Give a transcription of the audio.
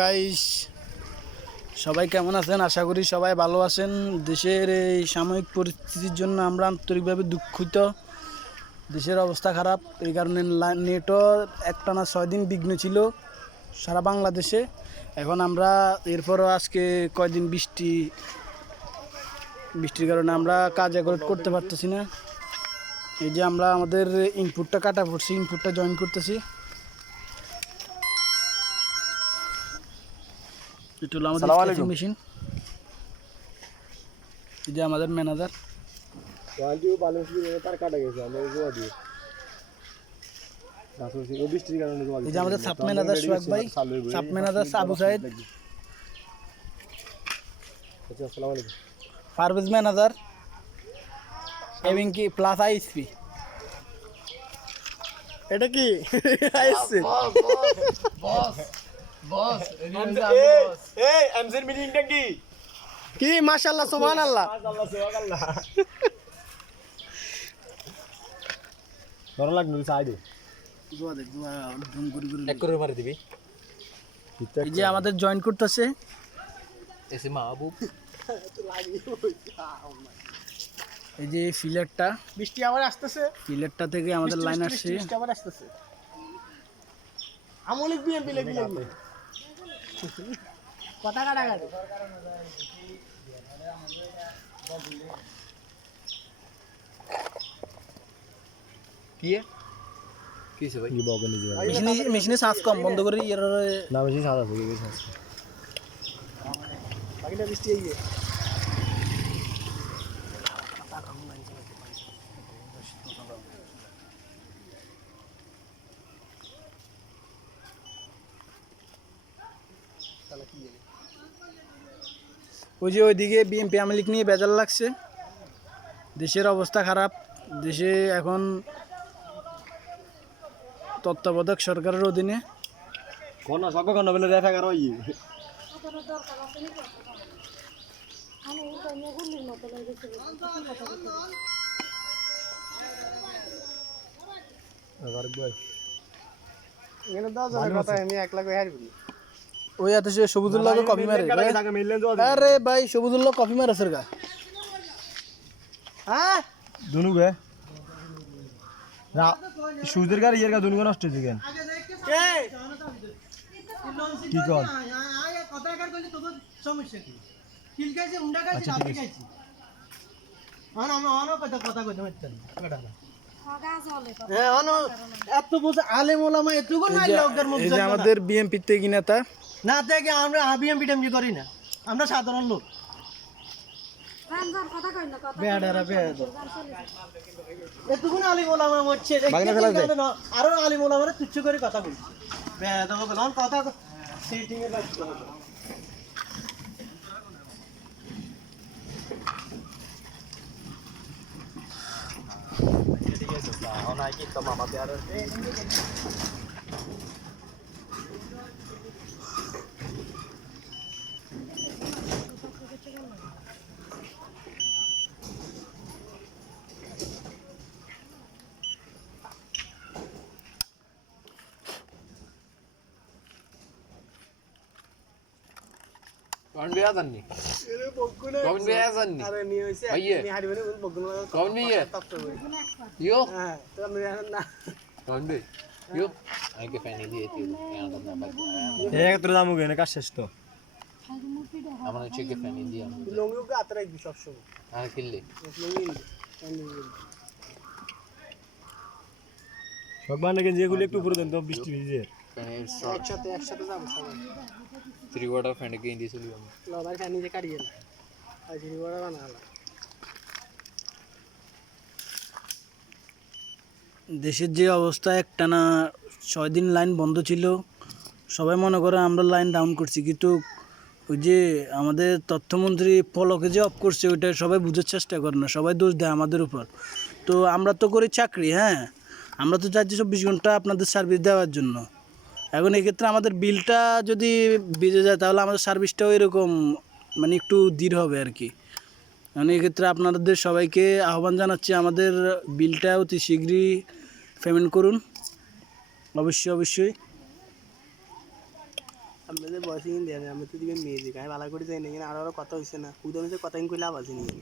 Guys সবাই কেমন আছেন? আশা করি সবাই ভালো আছেন। দেশের এই সাময়িক পরিস্থিতির জন্য আমরা আন্তরিকভাবে দুঃখিত। দেশের অবস্থা খারাপ, এই কারণে নেটও একটানা ছয় দিন বিঘ্ন ছিল সারা বাংলাদেশে। এখন আমরা এরপরও আজকে কয়দিন বৃষ্টি, বৃষ্টির কারণে আমরা কাজ অ্যাকোরেট করতে পারতেছি না। এই যে আমরা আমাদের ইনপুটটা কাটা পড়ছি ইনপুটটা জয়েন করতেছি। এটা হলো আমাদের স্কেচিং মেশিন এই যে আমাদের ম্যানেজার এই যে আমাদের সাব ম্যানেজার সোহাগ ভাই। সাব ম্যানেজার আবু সাহেদ আসসালামু আলাইকুম। পারভেজ ম্যানেজার এবং কি প্লাস আইসপি এটা কি? এই এমসির মিটিংটা কি? কি মাশাআল্লাহ সুবহানাল্লাহ। আল্লাহ সুবহানাল্লাহ। ধরা লাগল সাইডে জোয়া দেখ জোয়া ধুম করে করে এক করে মারি দিবি। এই যে আমাদের জয়েন করতেছে। এসে মাহবুব এই যে ফিলারটা বৃষ্টি আবার আসতেছে। ফিলারটা থেকে আমাদের লাইন আসছে। বৃষ্টি আবার আসতেছে। আমলিক বিএমপি লাগি লাগি কথা কাটা কি ভাই? মেশিনে মেশিনে শ্বাস কম বন্ধ করে এর না বেশি শ্বাস আছে বেশি আছে। বাকিটা বৃষ্টি এই ওই যে ওইদিকে বিএনপি আমলিক নিয়ে বেজাল লাগছে। দেশের অবস্থা খারাপ। দেশে এখন তত্ত্বাবধায়ক সরকারের অধীনে। এখানে দাও কথা আমি এক লাখ ওই সে সবুজুল্লাহকে কপি মারে। আরে ভাই সবুজুল্লাহ কপি মারে সরকার হ্যাঁ দুনু গে। রা সুদের গাড়ি গা দুনু নষ্ট হয়েছে কেন? কি কর? আচ্ছা আমাদের থেকে নেতা না থেকে আমরা বিএমপি টেমপি করি না। আমরা সাধারণ লোক। এতক্ষণ আলিম ওলামা যায়। আরও আলিম ওলামারা তুচ্ছ করে কথা বলছি। কথা সিটিং এর কাজ আরে নিয়ে হইছে, ভাইয়ে। নিয়ে হারিবে না, বকুল মারা কখন বিয়ে তপ্ত করে। ইয়ো হ্যাঁ, তো আমি এখন না। কখন বিয়ে ইয়ো আইকে ফ্যান দিয়ে দিও এনাটা না বাকি এক তোর দাম গেনে কাজ শেষ তো আমার হচ্ছে কে ফ্যান দিয়ে আমি লুঙ্গি ওকে হাতে রাখবি সবসময়। আর কিনলে লুঙ্গি নিবি, প্যান্ট নিবি। সব মানে যে গুলো একটু পুরো দেন তো বৃষ্টি ভিজে। একসাথে একসাথে যাব সবাই। থ্রি কোয়ার্টার ফ্যানে কিনে দিয়েছিল আমি লবার ফ্যান নিজে কাটিয়ে না। আর জিনি বড় বানালা দেশের যে অবস্থা একটানা ছয় দিন লাইন বন্ধ ছিল। সবাই মনে করে আমরা লাইন ডাউন করছি কিন্তু ওই যে আমাদের তথ্যমন্ত্রী পলকে যে অফ করছে, ওইটা সবাই বুঝার চেষ্টা করে না, সবাই দোষ দেয় আমাদের উপর। তো আমরা তো করি চাকরি হ্যাঁ? আমরা তো চাইছি চব্বিশ ঘণ্টা আপনাদের সার্ভিস দেওয়ার জন্য। এখন এক্ষেত্রে আমাদের বিলটা যদি বেজে যায়, তাহলে আমাদের সার্ভিসটাও এরকম মানে একটু দৃঢ় হবে আর কি। মানে এক্ষেত্রে আপনাদের সবাইকে আহ্বান জানাচ্ছি, আমাদের বিলটা অতি শীঘ্রই পেমেন্ট করুন। অবশ্যই অবশ্যই। আপনাদের বয়সে কিন্তু দেন আমি তো দিবেন মিউজিক আমি ভালো করে যাই না এখানে আরও কথা হয়েছে না উদমে যে কথা কইলে আওয়াজ নিয়ে